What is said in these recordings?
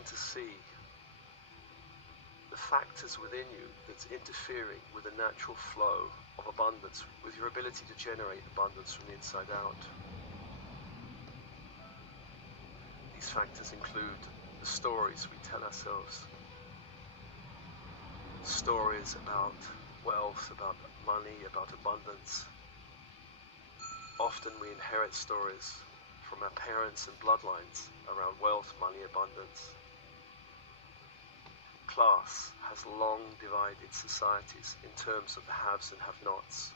begin to see the factors within you that's interfering with the natural flow of abundance, with your ability to generate abundance from the inside out. These factors include the stories we tell ourselves. Stories about wealth, about money, about abundance. Often we inherit stories from our parents and bloodlines around wealth, money, abundance. Class has long divided societies in terms of the haves and have-nots,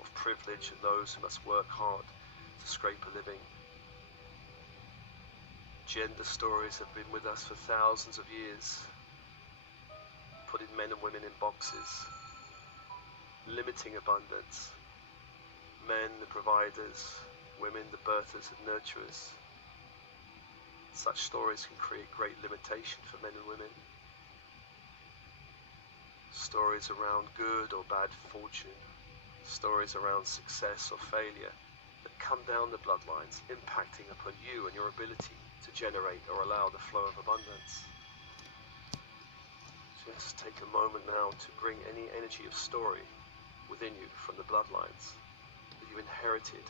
of privilege and those who must work hard to scrape a living. Gender stories have been with us for thousands of years, putting men and women in boxes, limiting abundance. Men the providers, women the birthers and nurturers. Such stories can create great limitation for men and women. Stories around good or bad fortune, stories around success or failure that come down the bloodlines, impacting upon you and your ability to generate or allow the flow of abundance. Just take a moment now to bring any energy of story within you from the bloodlines that you inherited.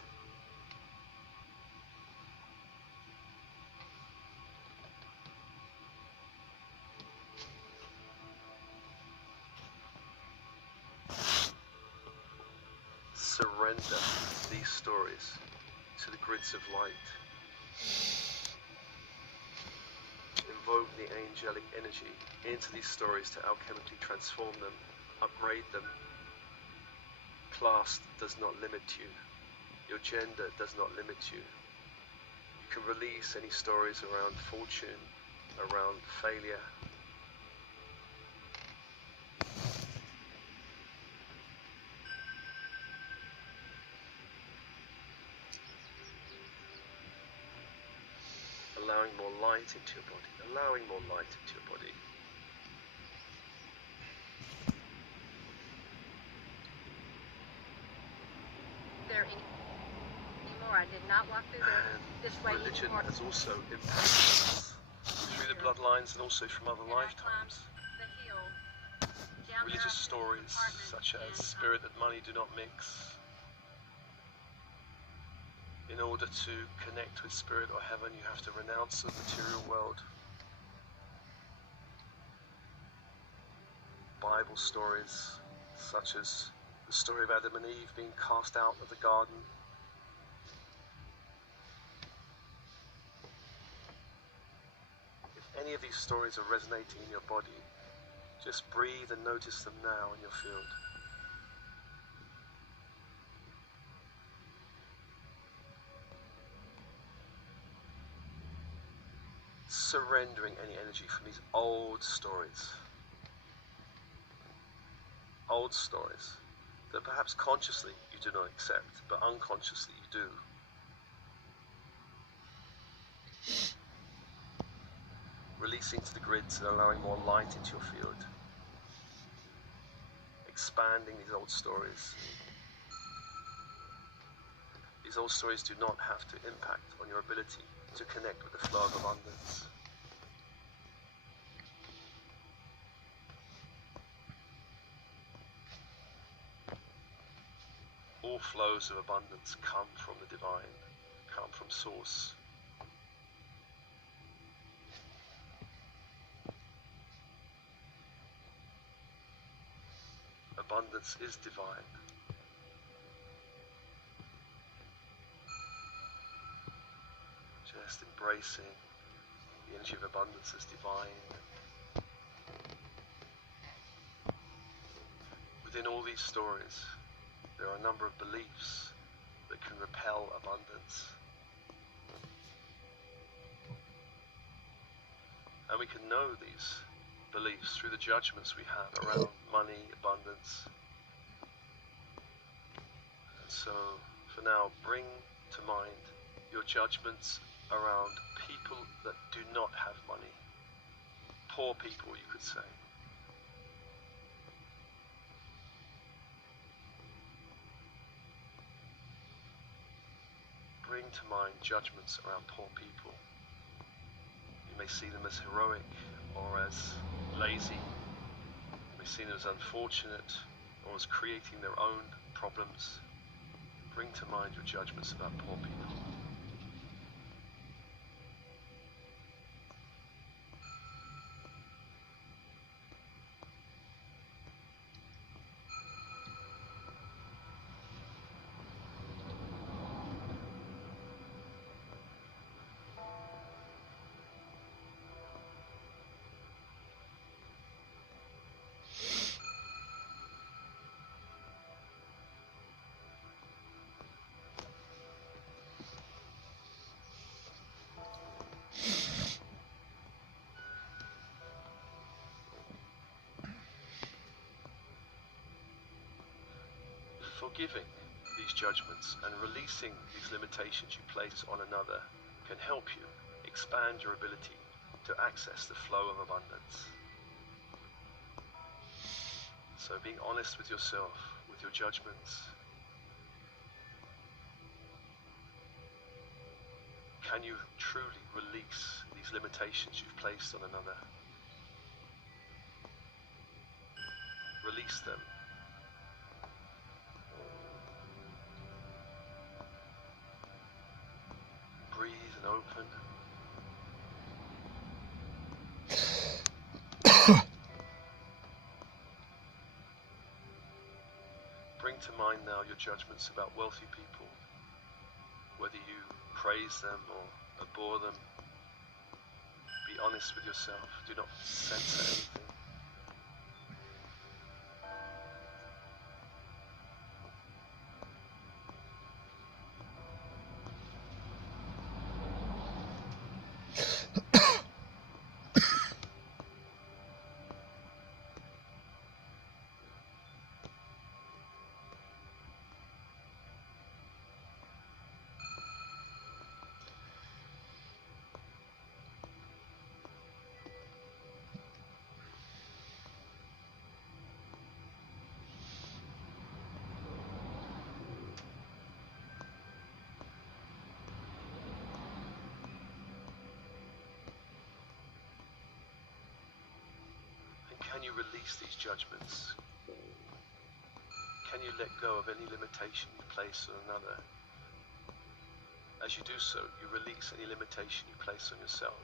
Surrender these stories to the grids of light. Invoke the angelic energy into these stories to alchemically transform them, upgrade them. Class does not limit you. Your gender does not limit you. You can release any stories around fortune, around failure. Allowing more light into your body, allowing more light into your body. There anymore. I did not walk through this way Religion anymore. has also impacted us through the bloodlines and also from other lifetimes. Religious stories such as spirit and money do not mix. In order to connect with spirit or heaven, you have to renounce the material world. Bible stories such as the story of Adam and Eve being cast out of the garden. If any of these stories are resonating in your body, just breathe and notice them now in your field. Surrendering any energy from these old stories. Old stories that perhaps consciously you do not accept, but unconsciously you do. Releasing to the grids and allowing more light into your field. Expanding these old stories. These old stories do not have to impact on your ability to connect with the flow of abundance. All flows of abundance come from the divine, come from source. Abundance is divine. Just embracing the energy of abundance as divine. Within all these stories, there are a number of beliefs that can repel abundance. And we can know these beliefs through the judgments we have around money, abundance. And so, for now, bring to mind your judgments around people that do not have money. Poor people, you could say. Bring to mind judgments around poor people. You may see them as heroic or as lazy. You may see them as unfortunate or as creating their own problems. Bring to mind your judgments about poor people. Forgiving these judgments and releasing these limitations you place on another can help you expand your ability to access the flow of abundance. So being honest with yourself, with your judgments. Can you truly release these limitations you've placed on another? Release them. Breathe and open. Bring to mind now your judgments about wealthy people, whether you praise them or abhor them. Be honest with yourself. Do not censor anything. Can you release these judgments? Can you let go of any limitation you place on another? As you do so, you release any limitation you place on yourself.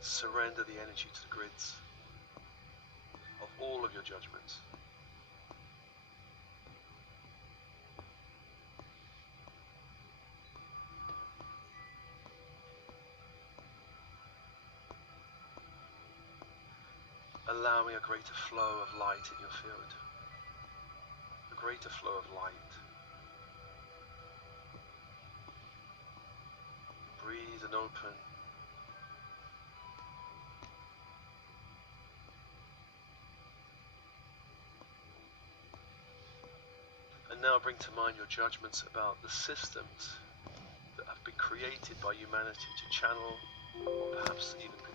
Surrender the energy to the grids of all of your judgments. Allowing a greater flow of light in your field. A greater flow of light. Breathe and open. And now bring to mind your judgments about the systems that have been created by humanity to channel or perhaps even control